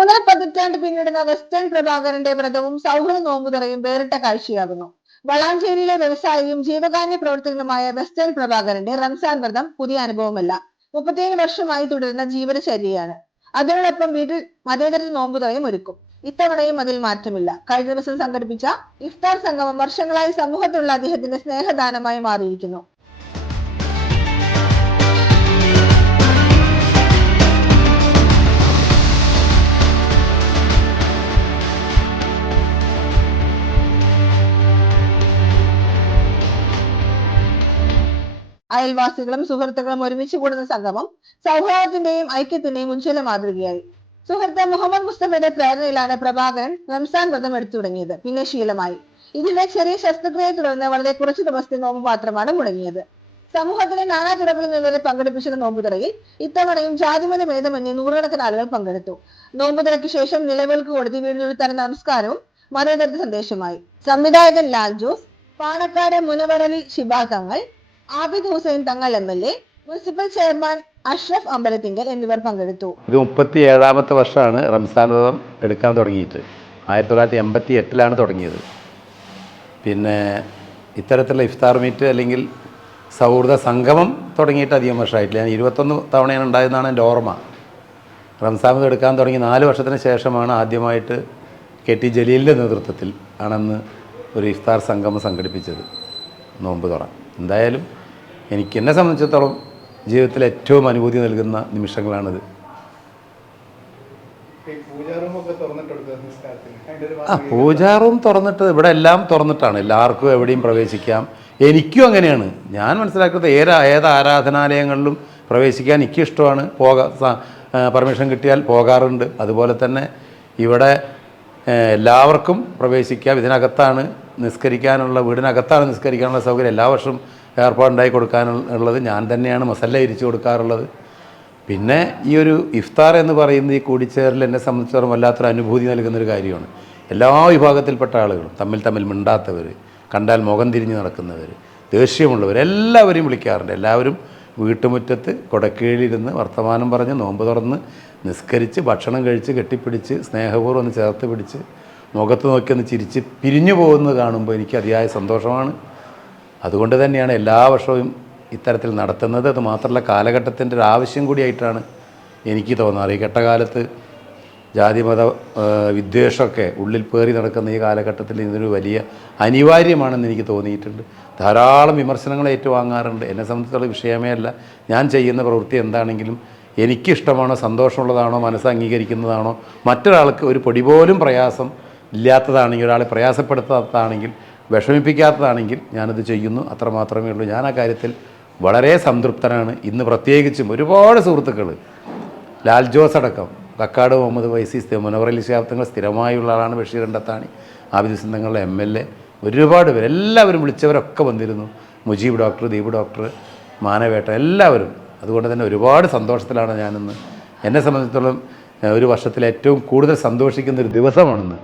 മൂന്നര പതിറ്റാണ്ട് പിന്നിടുന്ന വെസ്റ്റേൺ പ്രഭാകരന്റെ വ്രതവും സൗഹൃദ നോമ്പുതുറയും വേറിട്ട കാഴ്ചയാകുന്നു. വളാഞ്ചേരിയിലെ വ്യവസായിയും ജീവകാരുണ്യ പ്രവർത്തകനുമായ വെസ്റ്റേൺ പ്രഭാകരന്റെ റംസാൻ വ്രതം പുതിയ അനുഭവമല്ല. 37 വർഷമായി തുടരുന്ന ജീവിതചര്യയാണ്. അതിനോടൊപ്പം വീട്ടിൽ മതേതര നോമ്പുതുറയും ഒരുക്കും. ഇത്തവണയും അതിൽ മാറ്റമില്ല. കഴിഞ്ഞ ദിവസം സംഘടിപ്പിച്ച ഇഫ്താർ സംഗമം വർഷങ്ങളായി സമൂഹത്തിലുള്ള അദ്ദേഹത്തിന്റെ സ്നേഹദാനമായി മാറിയിരിക്കുന്നു. അയൽവാസികളും സുഹൃത്തുക്കളും ഒരുമിച്ച് കൂടുന്ന സംഗമം സൗഹാർദ്ദത്തിന്റെയും ഐക്യത്തിന്റെയും ഉജ്ജ്വല മാതൃകയായി. സുഹൃത്ത് മുഹമ്മദ് മുസ്തഫയുടെ പ്രേരണയിലാണ് പ്രഭാകരൻ റംസാൻ വ്രതം എടുത്തു തുടങ്ങിയത്. പിന്നെ ശീലമായി. ഇതിന്റെ ചെറിയ ശസ്ത്രക്രിയയെ തുടർന്ന് വളരെ കുറച്ചു ദിവസത്തെ നോമ്പ് മാത്രമാണ് മുടങ്ങിയത്. സമൂഹത്തിലെ നാനാതുറകളിൽ നിന്നവരെ പങ്കെടുപ്പിച്ച നോമ്പുതുറയിൽ ഇത്തവണയും ജാതിമത ഭേദമന്യേ നൂറുകണക്കിന് ആളുകൾ പങ്കെടുത്തു. നോമ്പുതുറയ്ക്ക് ശേഷം നിലവിൾക്ക് കൊടുത്തി വീടിനൊരു തരം നമസ്കാരവും മതേതര സന്ദേശമായി. സംവിധായകൻ ലാൽ ജോസ്, പാണക്കാട് മുനവറലി ശിബാ തങ്ങൾ, Abid Hussain Thangal MLA, municipal chairman Ashraf Ambalathinkal എന്നിവർ പങ്കെടുത്തു. ഇത് 37ാമത്തെ വർഷമാണ് റംസാൻ വ്രതം എടുക്കാൻ തുടങ്ങിയിട്ട്. 1988 തുടങ്ങിയത്. പിന്നെ ഇത്തരത്തിലുള്ള ഇഫ്താർ മീറ്റ് അല്ലെങ്കിൽ സൗഹൃദ സംഗമം തുടങ്ങിയിട്ട് അധികം വർഷമായിട്ടില്ല. ഞാൻ 21 തവണയാണ് ഉണ്ടായതെന്നാണ് എൻ്റെ ഓർമ്മ. റംസാൻ വ്രതം എടുക്കാൻ തുടങ്ങി 4 വർഷത്തിന് ശേഷമാണ് ആദ്യമായിട്ട് KT ജലീലിൻ്റെ നേതൃത്വത്തിൽ ആണെന്ന് ഒരു ഇഫ്താർ സംഗമം സംഘടിപ്പിച്ചത്. നോമ്പ് തുറ എന്തായാലും എന്നെ സംബന്ധിച്ചിടത്തോളം ജീവിതത്തിൽ ഏറ്റവും അനുഭൂതി നൽകുന്ന നിമിഷങ്ങളാണിത്. പൂജാ റൂം തുറന്നിട്ട് ഇവിടെ എല്ലാം തുറന്നിട്ടാണ്. എല്ലാവർക്കും എവിടെയും പ്രവേശിക്കാം. എനിക്കും അങ്ങനെയാണ്. ഞാൻ മനസ്സിലാക്കുന്നത് ഏത് ആരാധനാലയങ്ങളിലും പ്രവേശിക്കാൻ എനിക്കിഷ്ടമാണ്. പെർമിഷൻ കിട്ടിയാൽ പോകാറുണ്ട്. അതുപോലെ തന്നെ ഇവിടെ എല്ലാവർക്കും പ്രവേശിക്കാം. ഇതിനകത്താണ് വീടിനകത്താണ് നിസ്കരിക്കാനുള്ള സൗകര്യം എല്ലാ വർഷവും ഏർപ്പാടുണ്ടായി കൊടുക്കാനുള്ളത് ഞാൻ തന്നെയാണ് മസല്ല ഇരിച്ചു കൊടുക്കാറുള്ളത്. പിന്നെ ഈ ഒരു ഇഫ്താർ എന്ന് പറയുന്നത് ഈ കൂടിച്ചേരൽ എന്നെ സംബന്ധിച്ചിടത്തോളം വല്ലാത്തൊരു അനുഭൂതി നൽകുന്നൊരു കാര്യമാണ്. എല്ലാ വിഭാഗത്തിൽപ്പെട്ട ആളുകളും തമ്മിൽ മിണ്ടാത്തവർ, കണ്ടാൽ മുഖം തിരിഞ്ഞ് നടക്കുന്നവർ, ദേഷ്യമുള്ളവർ എല്ലാവരെയും വിളിക്കാറുണ്ട്. എല്ലാവരും വീട്ടുമുറ്റത്ത് കൊടക്കീഴിലിരുന്ന് വർത്തമാനം പറഞ്ഞ് നോമ്പ് തുറന്ന് നിസ്കരിച്ച് ഭക്ഷണം കഴിച്ച് കെട്ടിപ്പിടിച്ച് സ്നേഹപൂർവ്വം ഒന്ന് ചേർത്ത് പിടിച്ച് മുഖത്ത് നോക്കി ഒന്ന് ചിരിച്ച് പിരിഞ്ഞു പോകുന്നത് കാണുമ്പോൾ എനിക്ക് അതിയായ സന്തോഷമാണ്. അതുകൊണ്ട് തന്നെയാണ് എല്ലാ വർഷവും ഇത്തരത്തിൽ നടത്തുന്നത്. അത് മാത്രമല്ല കാലഘട്ടത്തിൻ്റെ ഒരു ആവശ്യം കൂടിയായിട്ടാണ് എനിക്ക് തോന്നാറ്. ഈ ഘട്ടകാലത്ത് ജാതിമത വിദ്വേഷമൊക്കെ ഉള്ളിൽ പേറി നടക്കുന്ന ഈ കാലഘട്ടത്തിൽ ഇതൊരു വലിയ അനിവാര്യമാണെന്ന് എനിക്ക് തോന്നിയിട്ടുണ്ട്. ധാരാളം വിമർശനങ്ങൾ ഏറ്റുവാങ്ങാറുണ്ട്. എന്നെ സംബന്ധിച്ചുള്ള വിഷയമേ അല്ല. ഞാൻ ചെയ്യുന്ന പ്രവൃത്തി എന്താണെങ്കിലും എനിക്കിഷ്ടമാണോ, സന്തോഷമുള്ളതാണോ, മനസ്സ് അംഗീകരിക്കുന്നതാണോ, മറ്റൊരാൾക്ക് ഒരു പൊടി പോലും പ്രയാസം ഇല്ലാത്തതാണെങ്കിൽ, ഒരാളെ പ്രയാസപ്പെടുത്താത്തതാണെങ്കിൽ, വിഷമിപ്പിക്കാത്തതാണെങ്കിൽ ഞാനത് ചെയ്യുന്നു. അത്ര മാത്രമേ ഉള്ളൂ. ഞാൻ ആ കാര്യത്തിൽ വളരെ സംതൃപ്തനാണ്. ഇന്ന് പ്രത്യേകിച്ചും ഒരുപാട് സുഹൃത്തുക്കൾ, ലാൽ ജോസ് അടക്കം, കക്കാട് മുഹമ്മദ് വൈസി, മുനവറലി ശിഹാബ് സ്ഥിരമായുള്ള ആളാണ്, ബഷീർ കണ്ടത്താണി, ആബിദ് ഹുസൈൻ തങ്ങളുടെ MLA, ഒരുപാട് പേര്, എല്ലാവരും വിളിച്ചവരൊക്കെ വന്നിരുന്നു. മുജീബ് ഡോക്ടർ, ദീപ് ഡോക്ടർ, മാനവേട്ട, എല്ലാവരും. അതുകൊണ്ട് തന്നെ ഒരുപാട് സന്തോഷത്തിലാണ് ഞാനിന്ന്. എന്നെ സംബന്ധിച്ചിടത്തോളം ഒരു വർഷത്തിൽ ഏറ്റവും കൂടുതൽ സന്തോഷിക്കുന്നൊരു ദിവസമാണിന്ന്.